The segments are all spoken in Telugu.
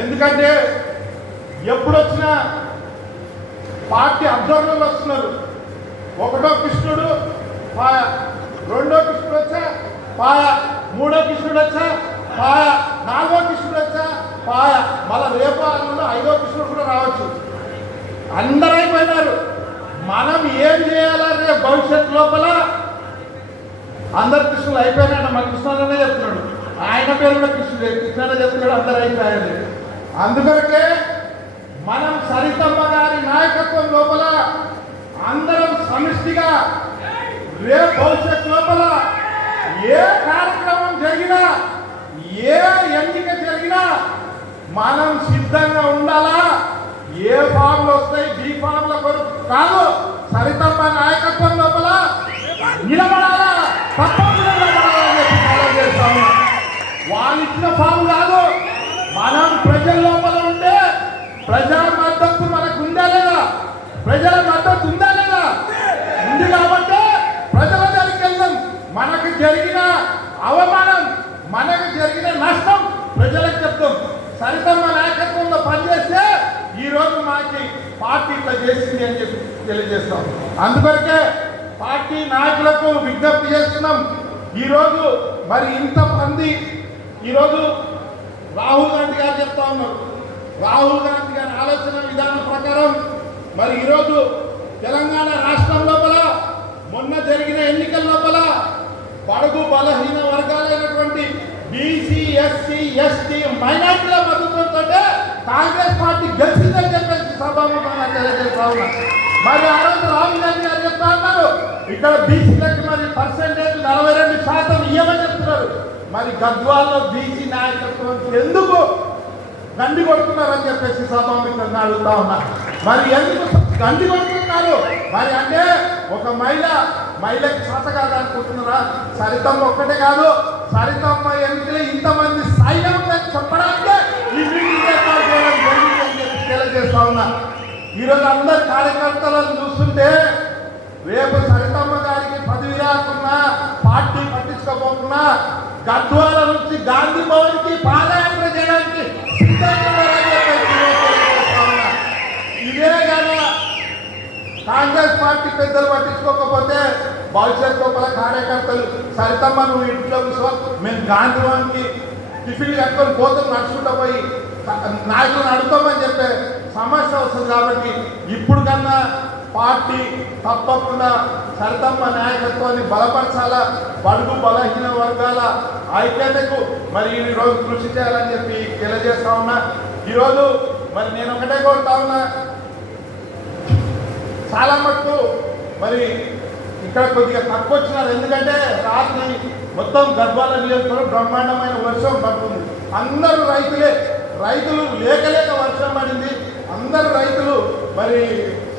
ఎందుకంటే ఎప్పుడొచ్చినా పార్టీ అబ్జర్వర్లు వస్తున్నారు. ఒకటో కృష్ణుడు పాయ రెండో కృష్ణుడు వచ్చా పాయ మూడో కృష్ణుడు వచ్చా పాయ నాలుగో కృష్ణుడు వచ్చా పాయ మళ్ళా రేపు ఐదో కృష్ణుడు కూడా రావచ్చు. అందరూ అయిపోయినారు మనం ఏం చేయాలనే భవిష్యత్తు భవిష్యత్ లోపల? అందరు కృష్ణులు అయిపోయినాడు మన కృష్ణులనే చెప్తున్నాడు. ఆయన పేరు కూడా కృష్ణుడే. కృష్ణుడే చెప్తున్నాడు అందరు అయిపోయాడు అందుకొరకే మనం సరితమ్మ గారి నాయకత్వం లోపల అందరం సమిష్టిగా రేపు భవిష్యత్ లోపల ఏ కార్యక్రమం జరిగినా ఏ ఎన్నిక జరిగినా మనం సిద్ధంగా ఉండాలా? ఏ ఫామ్లు వస్తాయి బి ఫామ్ల కొరకు కాదు సరితమ్మ నాయకత్వం లోపల నిలబడాలా? తప్పకుండా నిలబడాలని చెప్పి ఫాలో చేస్తాము. వాళ్ళు ఇచ్చిన మనం ప్రజల లోపల ఉంటే ప్రజల మద్దతు మనకు ఉందా లేదా? ప్రజల మద్దతు ఉందా లేదా? ఉంది కాబట్టి ప్రజల దగ్గరికి వెళ్దాం. మనకు జరిగిన అవమానం మనకు జరిగిన నష్టం ప్రజలకు చెప్తాం సరితమ్మ నాయకత్వంలో పనిచేస్తే ఈ రోజు మాకి పార్టీ ఇట్లా చేసింది అని చెప్పి తెలియజేస్తాం. అందుకొరకే పార్టీ నాయకులకు విజ్ఞప్తి చేస్తున్నాం. ఈరోజు మరి ఇంతమంది ఈరోజు రాహుల్ గాంధీ గారు చెప్తా ఉన్నారు. రాహుల్ గాంధీ గారి ఆలోచన విధానం ప్రకారం మరి ఈరోజు తెలంగాణ రాష్ట్రం లోపల మొన్న జరిగిన ఎన్నికల లోపల బడుగు బలహీన వర్గాలైనటువంటి బీసీ ఎస్సీ ఎస్టీ మైనార్టీల మద్దతుతో కాంగ్రెస్ పార్టీ గెలిచిందని చెప్పేసి సభాముఖంగా తెలియజేస్తా ఉన్నా. మరి ఆ రోజు రాహుల్ గాంధీ గారు చెప్తా ఉన్నారు ఇక్కడ బీసీలకు మరి పర్సెంటేజ్ నలభై రెండు శాతం ఇవ్వమని చెప్తున్నారు. మరి గద్వాల్లో బీసీ నాయకత్వం ఎందుకు గండి కొడుతున్నారని చెప్పేసి సభాముఖంగా అడుగుతా ఉన్నా. మరి ఎందుకు గండి కొడుతున్నారు? మరి అంటే ఒక మహిళ మహిళకి చేత కాదనుకుంటున్నారా? సరితమ్మ ఒక్కటే కాదు సరితమ్మ ఎన్నికలు ఇంతమంది సైన్యం చెప్పడానికి ఈ మీటింగ్ ఏర్పాటు చేయడం జరిగింది అని చెప్పి తెలియజేస్తా ఉన్నా. ఈరోజు అందరు కార్యకర్తలను చూస్తుంటే రేపు సరితమ్మ గారికి పదవి రాకున్నా పార్టీ పట్టించుకోపోకున్నా గద్వాల నుంచి గాంధీ భవన్కి పాదయాత్ర చేయడానికి ఇదే కదా కాంగ్రెస్ పార్టీ పెద్దలు పట్టించుకోకపోతే భవిష్యత్ లోపల కార్యకర్తలు సరితమ్మ నువ్వు ఇంట్లో కూర్చో మేము గాంధీ భవన్కి టిఫిన్ కట్టుకొని పోతాం నడుచుకుంటా పోయి నాయకులను అడుగుతామని చెప్పే సమస్య వస్తుంది కాబట్టి ఇప్పుడు కన్నా పార్టీ తప్పకుండా సరితమ్మ నాయకత్వాన్ని బలపరచాలా? బడుగు బలహీన వర్గాల ఐక్యతకు మరి ఈ రోజు కృషి చేయాలని చెప్పి తెలియజేస్తా ఉన్నా. ఈరోజు మరి నేను ఒకటే కోరుతా ఉన్నా. చాలా మటుకు మరి ఇక్కడ కొద్దిగా తక్కువ వచ్చినారు ఎందుకంటే రాత్రి మొత్తం గర్భాల నియోజకవర్గం బ్రహ్మాండమైన వర్షం పడుతుంది. అందరూ రైతులే. రైతులు లేకలేక వర్షం పడింది. అందరు రైతులు మరి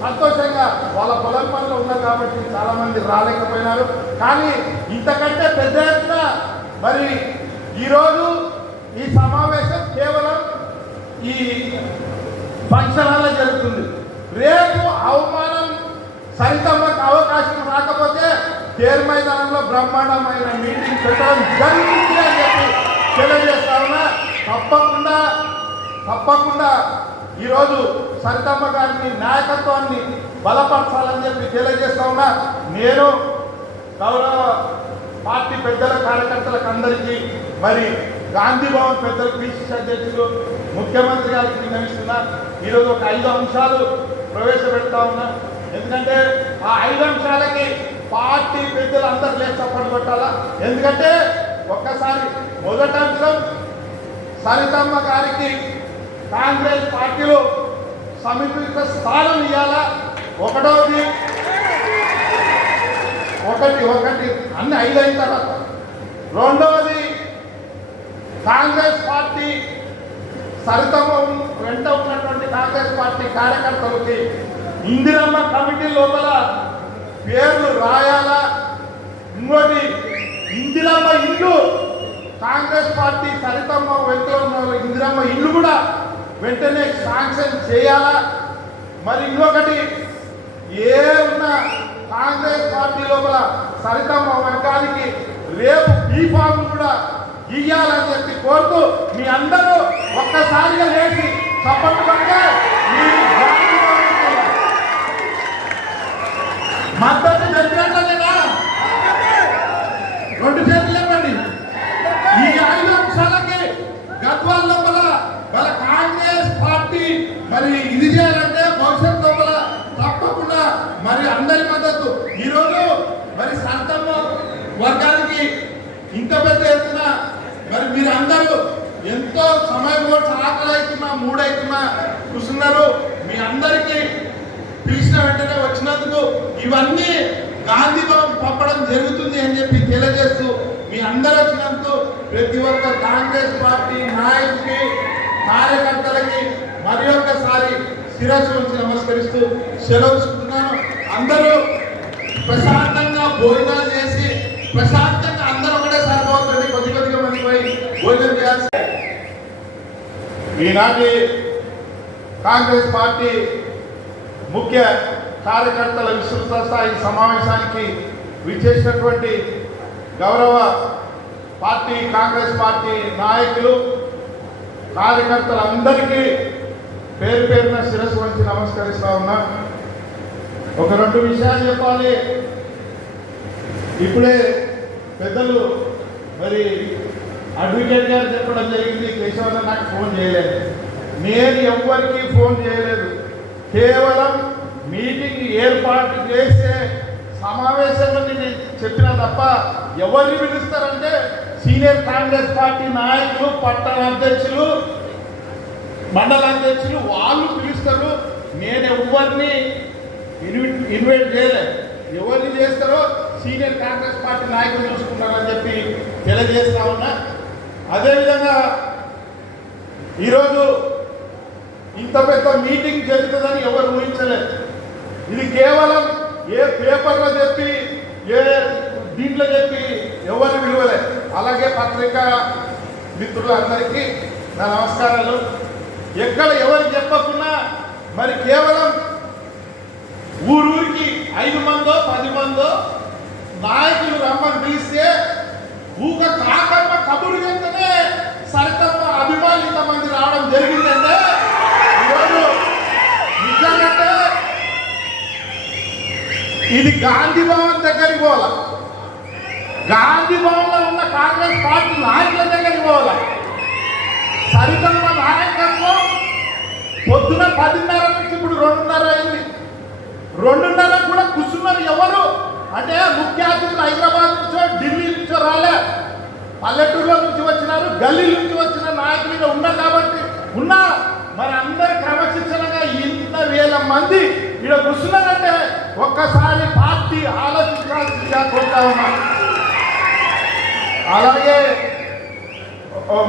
సంతోషంగా వాళ్ళ పొలం పనులు ఉన్నారు కాబట్టి చాలామంది రాలేకపోయినారు. కానీ ఇంతకంటే పెద్ద ఎత్తున మరి ఈరోజు ఈ సమావేశం కేవలం ఈ ఫంక్షన్ హాల్లో జరుగుతుంది. రేపు అవమానం సరితమ్మకు అవకాశం రాకపోతే తేరు మైదానంలో బ్రహ్మాండమైన మీటింగ్ పెట్టడం జరుగుతుంది అని చెప్పి తెలియజేస్తా ఉన్నా. తప్పకుండా తప్పకుండా ఈరోజు సరితమ్మ గారిని నాయకత్వాన్ని బలపరచాలని చెప్పి తెలియజేస్తా ఉన్నా. నేను గౌరవ పార్టీ పెద్దల కార్యకర్తలకు అందరికీ మరి గాంధీ భవన్ పెద్దలు పిసిసి అధ్యక్షులు ముఖ్యమంత్రి గారికి విన్నవిస్తున్నా. ఈరోజు ఒక ఐదు అంశాలు ప్రవేశపెడతా ఉన్నా. ఎందుకంటే ఆ ఐదు అంశాలకి పార్టీ పెద్దలు అందరు లేచి చప్పట్లు కొట్టాలా? ఎందుకంటే ఒక్కసారి మొదటి అంశం సరితమ్మ గారికి కాంగ్రెస్ పార్టీలో సమితుల స్థానం ఇవ్వాలా ఒకటవది ఒకటి ఒకటి. అన్ని ఐదు అయిన తర్వాత. రెండవది కాంగ్రెస్ పార్టీ సరితమ్మ వెంట ఉన్నటువంటి కాంగ్రెస్ పార్టీ కార్యకర్తలకి ఇందిరమ్మ కమిటీ లోపల పేర్లు రాయాలా. ఇంకోటి ఇందిరమ్మ ఇల్లు. కాంగ్రెస్ పార్టీ సరితమ్మ వెంట ఉన్న ఇందిరమ్మ ఇల్లు కూడా వెంటనే శాంక్షన్ చేయాలా? మరి ఇంకొకటి ఏ ఉన్న కాంగ్రెస్ పార్టీ లోపల సరితమ్మ వర్గానికి రేపు బీ ఫామ్ కూడా ఇయ్యాలని చెప్పి కోరుతూ మీ అందరూ ఒక్కసారిగా లేచి తప్పకుండా కంటే మీరు గాంధీ భవన్కి మద్దతు జరిగినట్లేదా రెండు చేతులు ఇవ్వండి ఈ ఐదు అంశాలకి గద్వాల లోపల మన కాంగ్రెస్ పార్టీ మరి ఇది చేయాలంటే భవిష్యత్ లోపల తప్పకుండా మరి అందరి మద్దతు ఈరోజు మరి సంతమ్మ వర్గానికి ఇంత పెద్ద ఎత్తున మరి మీరు అందరూ ఎంతో సమయం కూడా ఆకలి అవుతున్నా మూడైతున్నా చూస్తున్నారు మీ అందరికీ పిలిచిన వెంటనే వచ్చినందుకు ఇవన్నీ గాంధీ భవన్ పంపడం జరుగుతుంది అని చెప్పి తెలియజేస్తూ మీ అందరూ వచ్చినందుకు ప్రతి ఒక్క కాంగ్రెస్ పార్టీ నాయకుడికి కార్యకర్తలకి మరి ఒక్కసారి శిరస్సు ఉంచి నమస్కరిస్తూ సెలవు అందరూ ప్రశాంతంగా భోజనాలు ప్రశాంతంగా అందరూ ఒకటే సరిపోతుంది కొద్ది కొద్దిగా మంది పోయి భోజనం చేయాల్సి ఈనాటి కాంగ్రెస్ పార్టీ ముఖ్య కార్యకర్తల విస్తృత స్థాయి సమావేశానికి విచ్చేసినటువంటి గౌరవ పార్టీ కాంగ్రెస్ పార్టీ నాయకులు కార్యకర్తలందరికీ పేరు పేరున శిరస్సు వంచి నమస్కరిస్తా ఉన్నా. ఒక రెండు విషయాలు చెప్పాలి. ఇప్పుడే పెద్దలు మరి అడ్వకేట్ గారు చెప్పడం జరిగింది కేశవన్న నాకు ఫోన్ చేయలేదు. నేను ఎవరికి ఫోన్ చేయలేదు. కేవలం మీటింగ్ ఏర్పాటు చేసే సమావేశంలో నేను చెప్పిన తప్ప ఎవరిని పిలుస్తారంటే సీనియర్ కాంగ్రెస్ పార్టీ నాయకులు పట్టణ అధ్యక్షులు మండల అధ్యక్షులు వాళ్ళు పిలుస్తారు. నేను ఎవరిని ఇన్వి- ఇన్వైట్ చేయలేదు ఎవరిని చేస్తారో సీనియర్ కాంగ్రెస్ పార్టీ నాయకులు చూసుకుంటారని చెప్పి తెలియజేస్తా ఉన్నా. అదేవిధంగా ఈరోజు ఇంత పెద్ద మీటింగ్ జరుగుతుందని ఎవరు ఊహించలేదు. ఇది కేవలం ఏ పేపర్లో చెప్పి ఏ దీంట్లో చెప్పి ఎవరు విలువలేదు అలాగే పత్రికా మిత్రులందరికీ నా నమస్కారాలు. ఎక్కడ ఎవరు చెప్పకున్నా మరి కేవలం ఊరూరికి ఐదు మందో పది మందో నాయకులు రమ్మని పిలిస్తే ఊక కాకమ్మ కబురు వెంటనే సరితమ్మ అభిమానులు ఇంతమంది రావడం జరిగిందంటే ఈరోజు నిజంగా ఇది గాంధీ భవన్ దగ్గరికి పోల గాంధీ భవన్లో ఉన్న కాంగ్రెస్ పార్టీ నాయకుల దగ్గరికి పోవాల. సరితమ్మ నాయకత్వం పొద్దున పదిన్నర నుంచి ఇప్పుడు రెండున్నర అయింది. రెండున్నర కూడా కూర్చున్నారు ఎవరు అంటే ముఖ్య అతిథులు హైదరాబాద్ నుంచో ఢిల్లీ నుంచో రాలే. పల్లెటూరులో నుంచి వచ్చినారు గల్లీ నుంచి వచ్చిన నాయకులు ఇక్కడ ఉన్నారు కాబట్టి ఉన్నా. మరి అందరు క్రమశిక్షణగా ఇంత వేల మంది ఇక్కడ కూర్చున్నారంటే ఒక్కసారి పార్టీ ఆలోచించాల్సిందిగా కోరుతా అలాగే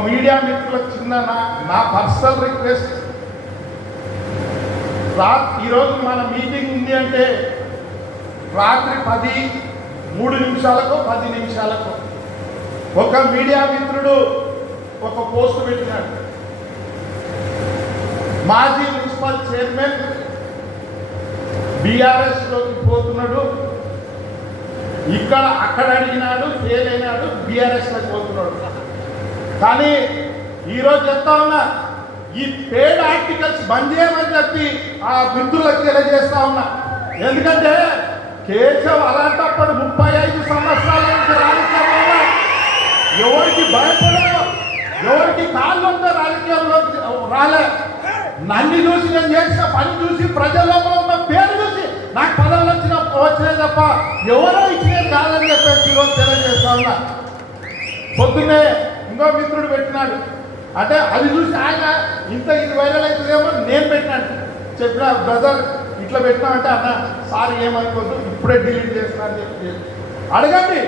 మీడియా మిత్రులకు చిన్న నా నా పర్సనల్ రిక్వెస్ట్ రా ఈరోజు మన మీటింగ్ ఉంది అంటే రాత్రి పది మూడు నిమిషాలకు పది నిమిషాలకు. ఒక మీడియా మిత్రుడు ఒక పోస్ట్ పెట్టినాడు. మాజీ మున్సిపల్ చైర్మన్ బీఆర్ఎస్లోకి పోతున్నాడు. ఇక్కడ అక్కడ అడిగినాడు ఫెయిల్ అయినాడు బీఆర్ఎస్లోకి పోతున్నాడు. కానీ ఈరోజు చెప్తా ఉన్నా ఈ పేడ్ ఆర్టికల్స్ బంద్ చేయమని చెప్పి ఆ మిత్రులకు తెలియజేస్తా ఉన్నా. ఎందుకంటే కేశవ్ అలాంటప్పుడు ముప్పై ఐదు సంవత్సరాల నుంచి రాజకీయంలో ఎవరికి భయపడదు ఎవరికి కాళ్ళు ఉంటే రాజకీయంలో రాలే. నన్ను చూసి నేను చేసిన పని చూసి ప్రజల్లో ఉన్న పేరు చూసి నాకు పదవులు వచ్చిన వచ్చినాయి తప్ప ఎవరో ఇచ్చినది కాదని చెప్పేసి ఈరోజు తెలియజేస్తా ఉన్నా. పొద్దున్నే ఇంకో మిత్రుడు పెట్టినాడు. అంటే అది చూసి ఆయన ఇంత ఇది వైరల్ అవుతుందేమో నేను పెట్టినాడు చెప్పిన బ్రదర్ ఇట్లా పెట్టినామంటే అన్న సార్ ఏమనుకోద్దు ఇప్పుడే డిలీట్ చేస్తున్నా అని చెప్పి అడగండి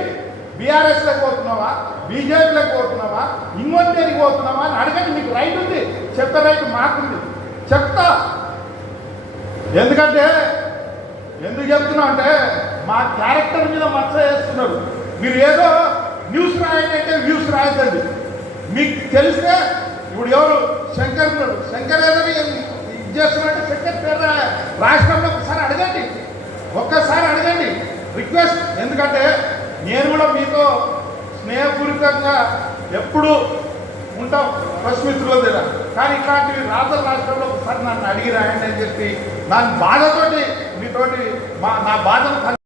బీఆర్ఎస్లోకి పోతున్నావా బీజేపీలో పోతున్నావా ఇంకొంటి పోతున్నావా అని అడగండి మీకు రైట్ ఉంది చెప్పే రైట్ మాకుంది చెప్తా. ఎందుకంటే ఎందుకు చెప్తున్నా అంటే మా క్యారెక్టర్ మీద మచ్చ వేస్తున్నారు. మీరు ఏదో న్యూస్ రాయండి అంటే న్యూస్ రాయద్దండి. మీకు తెలిస్తే ఇప్పుడు ఎవరు? శంకర్ ఉన్నాడు. శంకర్ ఏదని ఇది చేస్తున్నారంటే శంకర్ పేరు రాష్ట్రం రాష్ట్రంలో ఒకసారి అడగండి ఒక్కసారి అడగండి రిక్వెస్ట్ ఎందుకంటే నేను కూడా మీతో స్నేహపూరితంగా ఎప్పుడు ఉంటాం ప్రెస్ మిత్రుల దగ్గర కానీ ఇట్లాంటివి రాజుల రాష్ట్రంలో ఒకసారి నన్ను అడిగి రాయండి అని చెప్పి నన్ను బాధతోటి మీతోటి మా నా బాధను